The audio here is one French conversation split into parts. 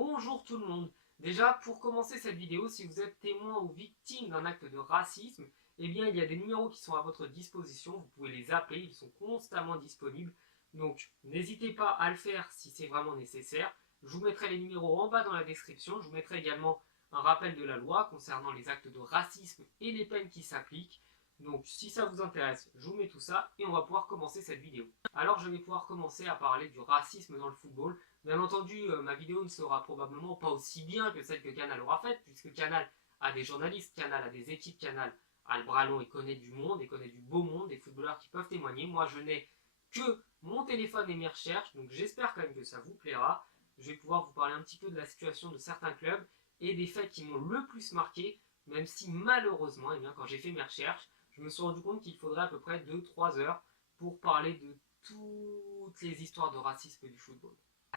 Bonjour tout le monde. Déjà, pour commencer cette vidéo, si vous êtes témoin ou victime d'un acte de racisme, eh bien il y a des numéros qui sont à votre disposition, vous pouvez les appeler, ils sont constamment disponibles. Donc n'hésitez pas à le faire si c'est vraiment nécessaire. Je vous mettrai les numéros en bas dans la description, je vous mettrai également un rappel de la loi concernant les actes de racisme et les peines qui s'appliquent. Donc si ça vous intéresse, je vous mets tout ça et on va pouvoir commencer cette vidéo. Alors je vais pouvoir commencer à parler du racisme dans le football. Bien entendu, ma vidéo ne sera probablement pas aussi bien que celle que Canal aura faite, puisque Canal a des journalistes, Canal a des équipes, Canal a le bras long et connaît du monde, et connaît du beau monde, des footballeurs qui peuvent témoigner. Moi, je n'ai que mon téléphone et mes recherches, donc j'espère quand même que ça vous plaira. Je vais pouvoir vous parler un petit peu de la situation de certains clubs et des faits qui m'ont le plus marqué, même si malheureusement, eh bien, quand j'ai fait mes recherches, je me suis rendu compte qu'il faudrait à peu près 2-3 heures pour parler de toutes les histoires de racisme du football.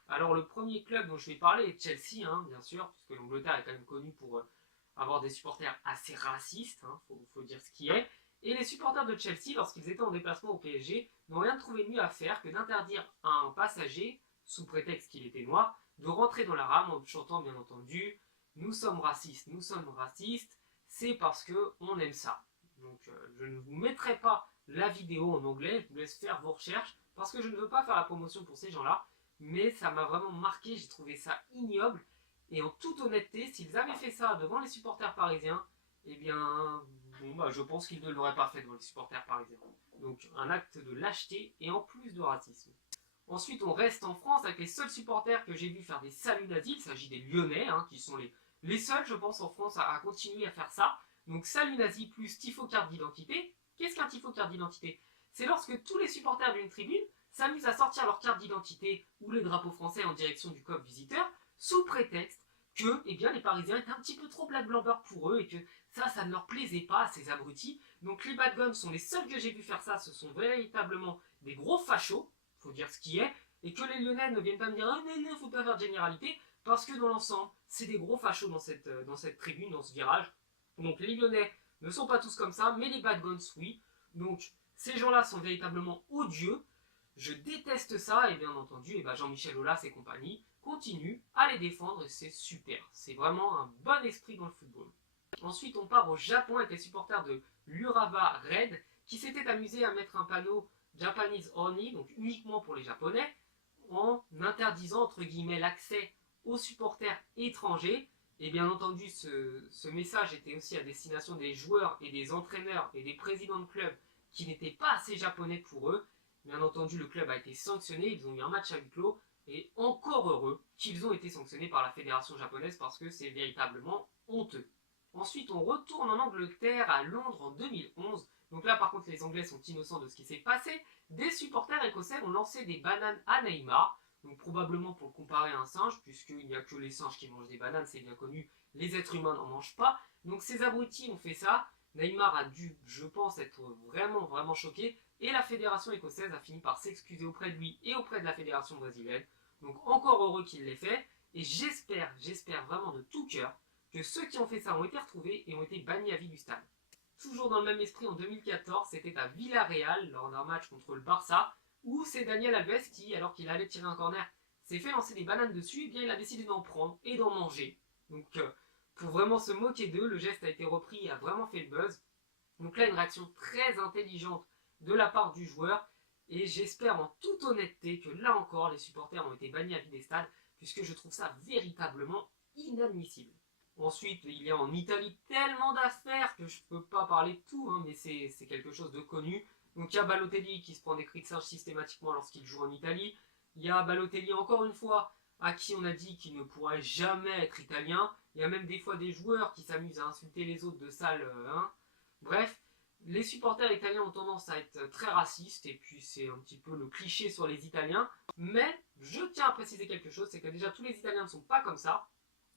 Alors le premier club dont je vais parler est Chelsea, bien sûr, puisque l'Angleterre est quand même connue pour avoir des supporters assez racistes, faut dire ce qui est. Et les supporters de Chelsea, lorsqu'ils étaient en déplacement au PSG, n'ont rien trouvé mieux à faire que d'interdire à un passager, sous prétexte qu'il était noir, de rentrer dans la rame en chantant bien entendu « Nous sommes racistes, c'est parce qu'on aime ça ». Donc je ne vous mettrai pas la vidéo en anglais, je vous laisse faire vos recherches, parce que je ne veux pas faire la promotion pour ces gens-là, mais ça m'a vraiment marqué, j'ai trouvé ça ignoble, et en toute honnêteté, s'ils avaient fait ça devant les supporters parisiens, eh bien, je pense qu'ils ne l'auraient pas fait devant les supporters parisiens. Donc un acte de lâcheté et en plus de racisme. Ensuite, on reste en France avec les seuls supporters que j'ai vu faire des saluts nazis, il s'agit des Lyonnais, qui sont les seuls, je pense, en France à continuer à faire ça. Donc salut nazi plus tifo carte d'identité. Qu'est-ce qu'un tifo carte d'identité? C'est lorsque tous les supporters d'une tribune s'amusent à sortir leur carte d'identité ou les drapeaux français en direction du COP visiteur, sous prétexte que les Parisiens étaient un petit peu trop black blamber pour eux et que ça ne leur plaisait pas à ces abrutis. Donc les bad guns sont les seuls que j'ai vu faire ça, ce sont véritablement des gros fachos, faut dire ce qui est, et que les Lyonnais ne viennent pas me dire « Ah non, faut pas faire de généralité », parce que dans l'ensemble, c'est des gros fachos dans cette tribune, dans ce virage. Donc les Lyonnais ne sont pas tous comme ça, mais les bad guns, oui. Donc ces gens-là sont véritablement odieux. Je déteste ça, et bien entendu, Jean-Michel Aulas et compagnie continuent à les défendre, et c'est super. C'est vraiment un bon esprit dans le football. Ensuite, on part au Japon avec les supporters de l'Urawa Red, qui s'étaient amusés à mettre un panneau Japanese Only, donc uniquement pour les Japonais, en interdisant, entre guillemets, l'accès aux supporters étrangers. Et bien entendu, ce message était aussi à destination des joueurs et des entraîneurs et des présidents de clubs qui n'étaient pas assez japonais pour eux. Bien entendu, le club a été sanctionné, ils ont eu un match à huis clos, et encore heureux qu'ils ont été sanctionnés par la fédération japonaise parce que c'est véritablement honteux. Ensuite, on retourne en Angleterre, à Londres en 2011. Donc là, par contre, les Anglais sont innocents de ce qui s'est passé. Des supporters écossais ont lancé des bananes à Neymar, donc probablement pour le comparer à un singe, puisqu'il n'y a que les singes qui mangent des bananes, c'est bien connu, les êtres humains n'en mangent pas. Donc ces abrutis ont fait ça, Neymar a dû, je pense, être vraiment choqué, et la fédération écossaise a fini par s'excuser auprès de lui et auprès de la fédération brésilienne. Donc encore heureux qu'il l'ait fait, et j'espère vraiment de tout cœur que ceux qui ont fait ça ont été retrouvés et ont été bannis à vie du stade. Toujours dans le même esprit, en 2014, c'était à Villarreal, lors d'un match contre le Barça, où c'est Daniel Alves qui, alors qu'il allait tirer un corner, s'est fait lancer des bananes dessus, et bien il a décidé d'en prendre et d'en manger. Donc pour vraiment se moquer d'eux, le geste a été repris et a vraiment fait le buzz. Donc là, une réaction très intelligente de la part du joueur, et j'espère en toute honnêteté que là encore, les supporters ont été bannis à vie des stades, puisque je trouve ça véritablement inadmissible. Ensuite, il y a en Italie tellement d'affaires que je ne peux pas parler de tout, mais c'est quelque chose de connu. Donc il y a Balotelli qui se prend des cris de singe systématiquement lorsqu'il joue en Italie. Il y a Balotelli, encore une fois, à qui on a dit qu'il ne pourrait jamais être italien. Il y a même des fois des joueurs qui s'amusent à insulter les autres de sale. Bref, les supporters italiens ont tendance à être très racistes, et puis c'est un petit peu le cliché sur les Italiens. Mais je tiens à préciser quelque chose, c'est que déjà tous les Italiens ne sont pas comme ça,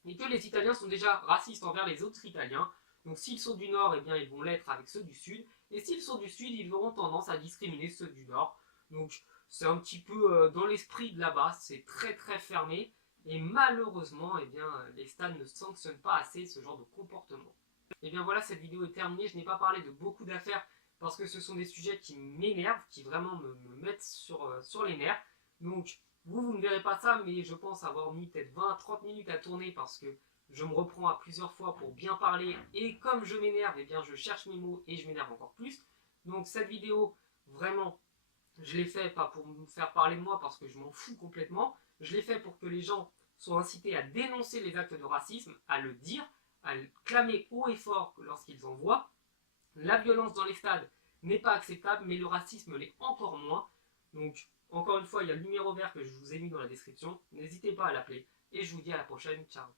et que les Italiens sont déjà racistes envers les autres Italiens. Donc s'ils sont du Nord, eh bien ils vont l'être avec ceux du Sud, et s'ils sont du Sud, ils auront tendance à discriminer ceux du Nord. Donc c'est un petit peu dans l'esprit de là-bas, c'est très fermé, et malheureusement, eh bien, les stades ne sanctionnent pas assez ce genre de comportement. Et bien voilà, cette vidéo est terminée, je n'ai pas parlé de beaucoup d'affaires, parce que ce sont des sujets qui m'énervent, qui vraiment me mettent sur les nerfs. Donc Vous ne verrez pas ça, mais je pense avoir mis peut-être 20-30 minutes à tourner parce que je me reprends à plusieurs fois pour bien parler. Et comme je m'énerve, eh bien je cherche mes mots et je m'énerve encore plus. Donc cette vidéo, vraiment, je l'ai fait pas pour me faire parler de moi parce que je m'en fous complètement. Je l'ai fait pour que les gens soient incités à dénoncer les actes de racisme, à le dire, à le clamer haut et fort lorsqu'ils en voient. La violence dans les stades n'est pas acceptable, mais le racisme l'est encore moins. Donc, encore une fois, il y a le numéro vert que je vous ai mis dans la description. N'hésitez pas à l'appeler. Et je vous dis à la prochaine. Ciao.